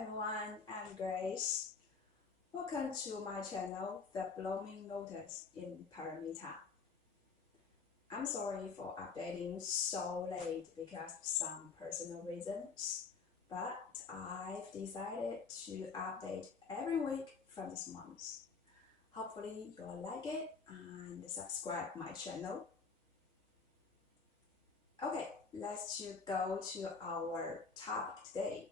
everyone, I'm Grace. Welcome to my channel, The Blooming Lotus in Paramita. I'm sorry for updating so late because of some personal reasons, but I've decided to update every week from this month. Hopefully you'll like it and subscribe my channel. Okay, let's go to our topic today.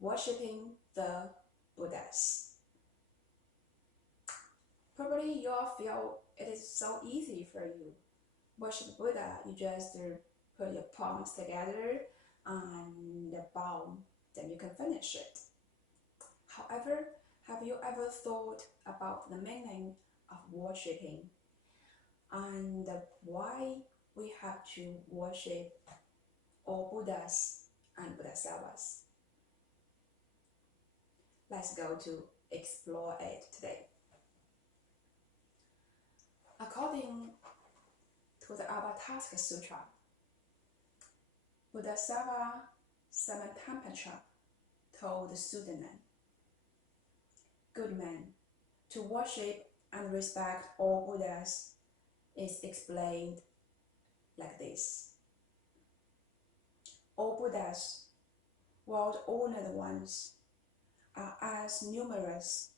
Worshipping the Buddhas. Probably you'll feel it is so easy for you. Worship Buddha, you just put your palms together and bow, then you can finish it. However, have you ever thought about the meaning of worshipping and why we have to worship all Buddhas and Bodhisattvas? Let's go to explore it today. According to the Avatasaka Sutra, Bodhisattva Samantabhadra told the Sudanan, "Good man, to worship and respect all Buddhas is explained like this. All Buddhas, world-honored ones, are as numerous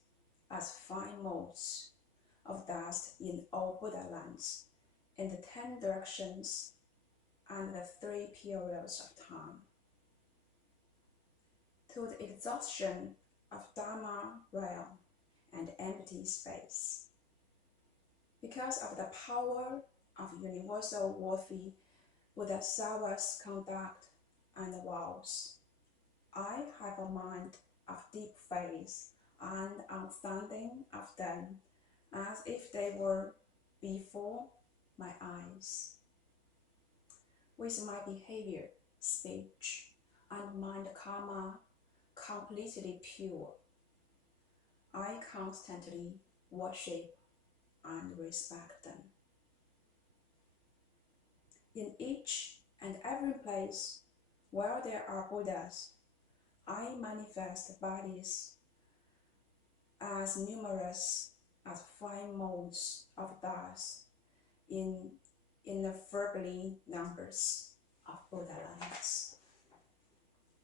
as fine motes of dust in all Buddha lands, in the 10 directions and the 3 periods of time. To the exhaustion of Dharma realm and empty space. Because of the power of universal worthy Bodhisattva's conduct and vows, I have a mind of deep faith and understanding of them as if they were before my eyes. With my behavior, speech, and mind karma completely pure, I constantly worship and respect them. In each and every place where there are Buddhas, I manifest bodies as numerous as fine motes of dust in innumerable numbers of Buddha lands.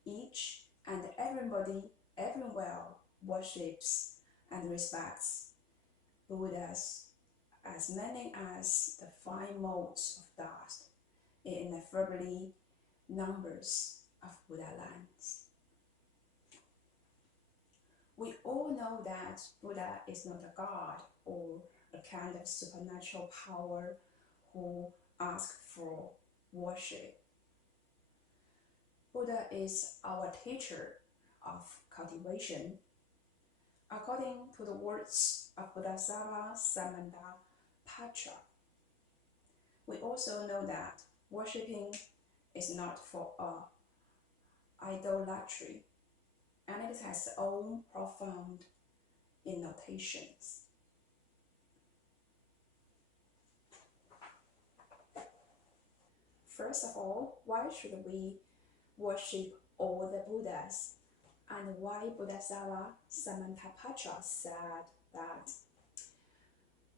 Each and everybody everywhere worships and respects Buddhas as many as the fine motes of dust in innumerable numbers of Buddha lands. We all know that Buddha is not a god or a kind of supernatural power who asks for worship. Buddha is our teacher of cultivation. According to the words of Bodhisattva Samantabhadra, we also know that worshipping is not for idolatry, and it has its own profound innotations. First of all, why should we worship all the Buddhas, and why Bodhisattva Samantabhadra said that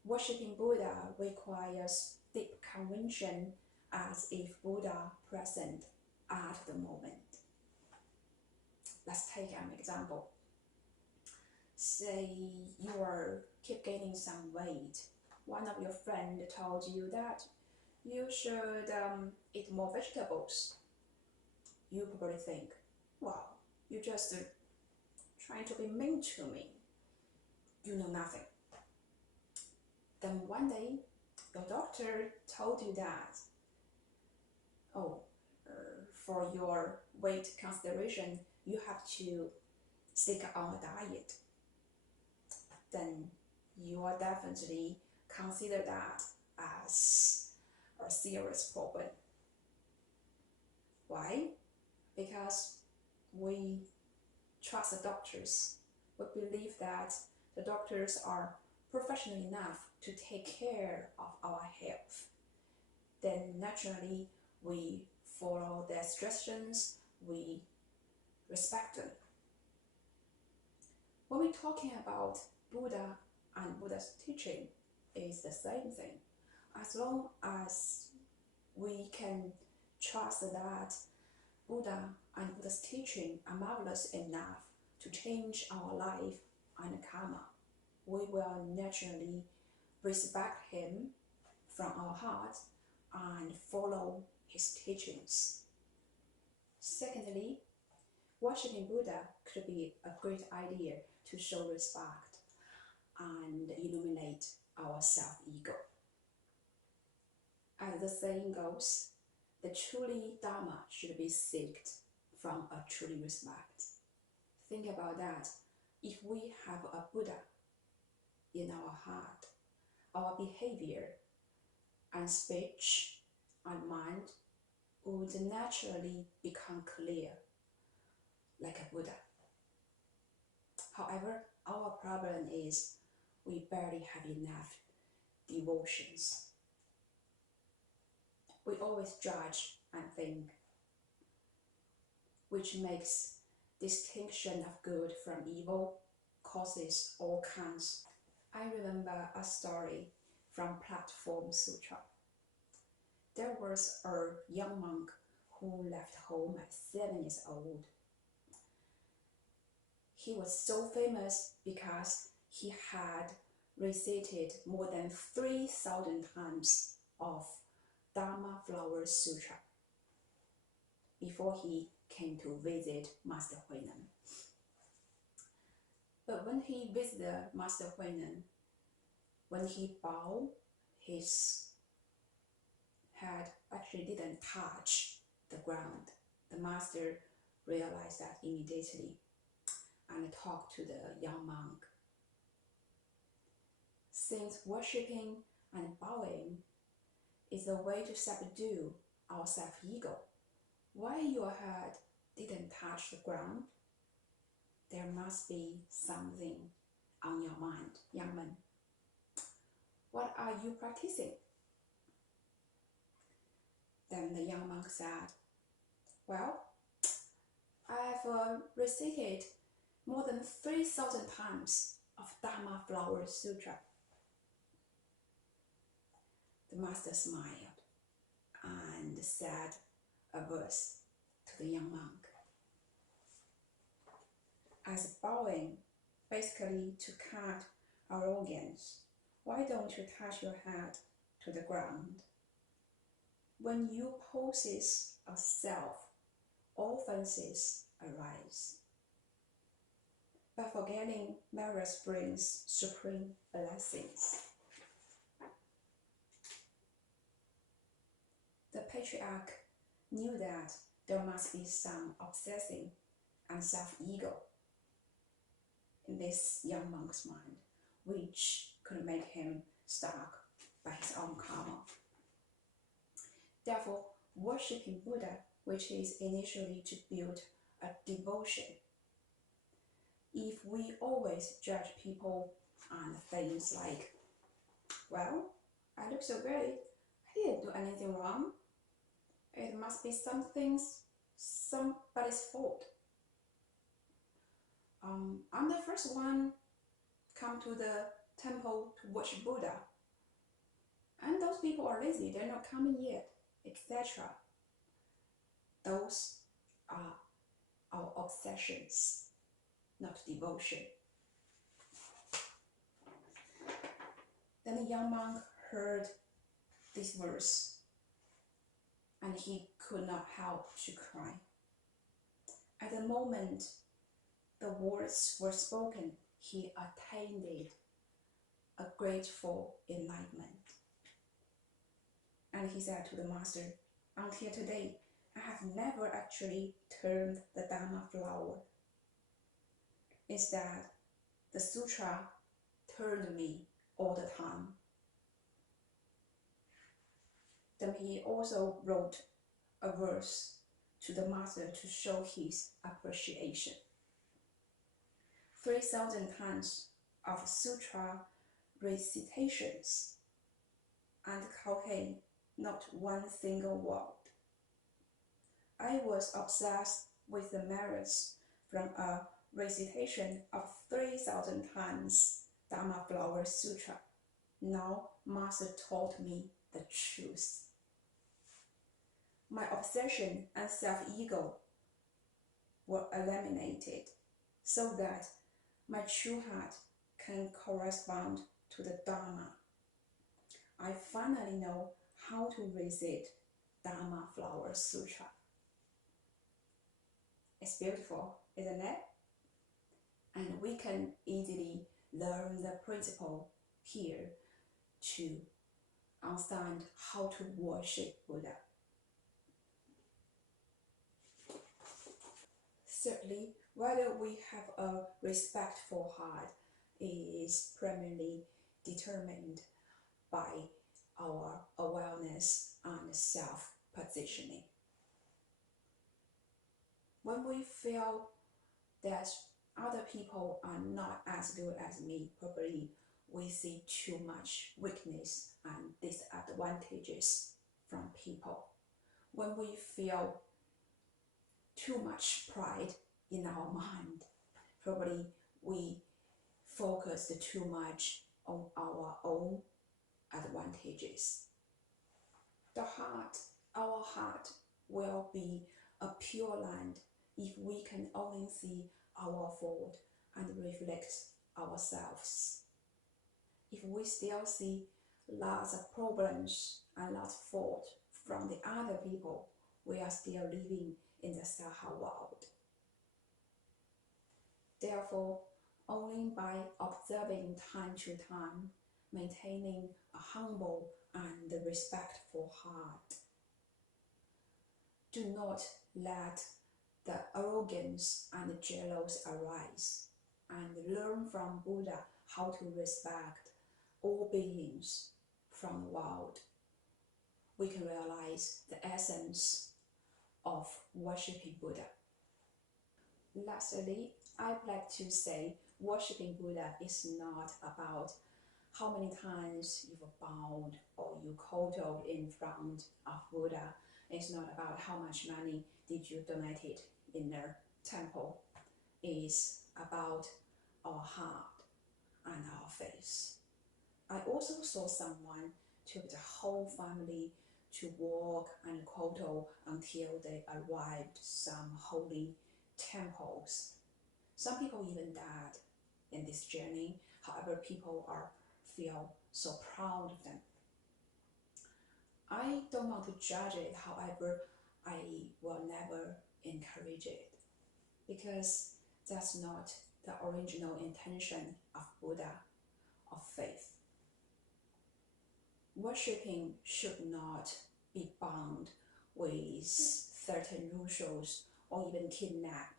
worshipping Buddha requires deep conviction as if Buddha present at the moment. Let's take an example. Say you keep gaining some weight. One of your friends told you that you should eat more vegetables. You probably think, wow, you're just trying to be mean to me. You know nothing. Then one day, your doctor told you that, for your weight consideration, you have to stick on a diet. Then you will definitely consider that as a serious problem. Why? Because we trust the doctors. We believe that the doctors are professional enough to take care of our health. Then naturally we follow their instructions, we respect them. When we're talking about Buddha and Buddha's teaching, is the same thing. As long as we can trust that Buddha and Buddha's teaching are marvelous enough to change our life and karma, we will naturally respect him from our heart and follow his teachings. Secondly, worshipping Buddha could be a great idea to show respect and illuminate our self-ego. As the saying goes, the truly Dharma should be sought from a truly respect. Think about that. If we have a Buddha in our heart, our behavior and speech and mind would naturally become clear, like a Buddha. However, our problem is we barely have enough devotions. We always judge and think, which makes distinction of good from evil, causes all kinds. I remember a story from Platform Sutra. There was a young monk who left home at 7 years old. He was so famous because he had recited more than 3,000 times of Dharma Flower Sutra before he came to visit Master Huineng. But when he visited Master Huineng, when he bowed, his head actually didn't touch the ground. The master realized that immediately and talked to the young monk. Since worshipping and bowing is a way to subdue our self-ego, why your head didn't touch the ground? There must be something on your mind, young man. What are you practicing? Then the young monk said, well, I've recited more than 3,000 times of Dharma Flower Sutra. The master smiled and said a verse to the young monk. As bowing, basically to cut our organs, why don't you touch your head to the ground? When you possess a self, offenses arise. But forgetting merit brings supreme blessings. The patriarch knew that there must be some obsessing and self-ego in this young monk's mind, which could make him stuck by his own karma. Therefore, worshipping Buddha, which is initially to build a devotion. If we always judge people on things like, well, I look so great, I didn't do anything wrong, it must be somebody's fault. I'm the first one come to the temple to worship Buddha, and those people are lazy, they're not coming yet, etc. Those are our obsessions, not devotion. Then the young monk heard this verse and he could not help to cry. At the moment the words were spoken, he attained a grateful enlightenment. And he said to the master, until today, I have never actually turned the Dharma flower. Instead, the sutra turned me all the time. Then he also wrote a verse to the master to show his appreciation. 3,000 times of sutra recitations and contain not one single word. I was obsessed with the merits from a recitation of 3,000 times Dharma Flower Sutra. Now Master taught me the truth. My obsession and self-ego were eliminated so that my true heart can correspond to the Dharma. I finally know how to recite Dharma Flower Sutra. It's beautiful, isn't it? And we can easily learn the principle here to understand how to worship Buddha. Thirdly, whether we have a respectful heart is primarily determined by our awareness and self-positioning. When we feel that other people are not as good as me, probably we see too much weakness and disadvantages from people. When we feel too much pride in our mind, probably we focus too much on our own advantages. Our heart will be a pure land if we can only see our fault and reflect ourselves. If we still see lots of problems and lots of fault from the other people, we are still living in the Saha world. Therefore, only by observing time to time, maintaining a humble and respectful heart. Do not let the arrogance and jealous arise, and learn from Buddha how to respect all beings from the world. We can realize the essence of worshipping Buddha. Lastly, I'd like to say worshipping Buddha is not about how many times you've bowed or you kowtowed in front of Buddha. It's not about how much money did you donate it in their temple. It's about our heart and our faith. I also saw someone took the whole family to walk and kowtow until they arrived some holy temples. Some people even died in this journey. However, people feel so proud of them. I don't want to judge it, however, I will never encourage it because that's not the original intention of Buddha, of faith. Worshipping should not be bound with certain rituals or even kidnapped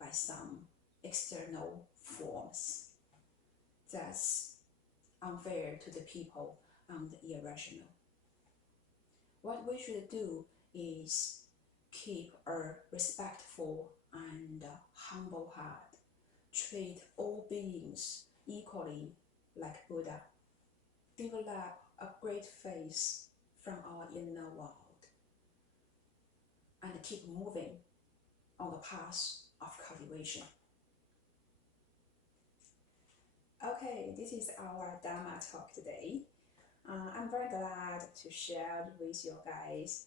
by some external force. That's unfair to the people and irrational. What we should do is keep a respectful and humble heart. Treat all beings equally like Buddha. Develop a great faith from our inner world. And keep moving on the path of cultivation. Okay, this is our Dharma talk today. I'm very glad to share with you guys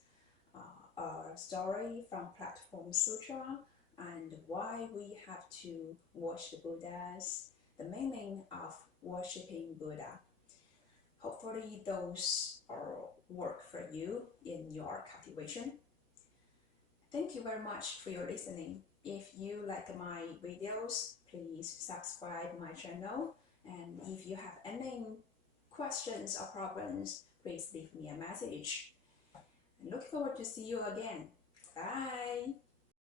a story from Platform Sutra and why we have to worship Buddhas, the meaning of worshipping Buddha. Hopefully those work for you in your cultivation. Thank you very much for your listening. If you like my videos, please subscribe my channel. And if you have any questions or problems, please leave me a message. I look forward to see you again. Bye!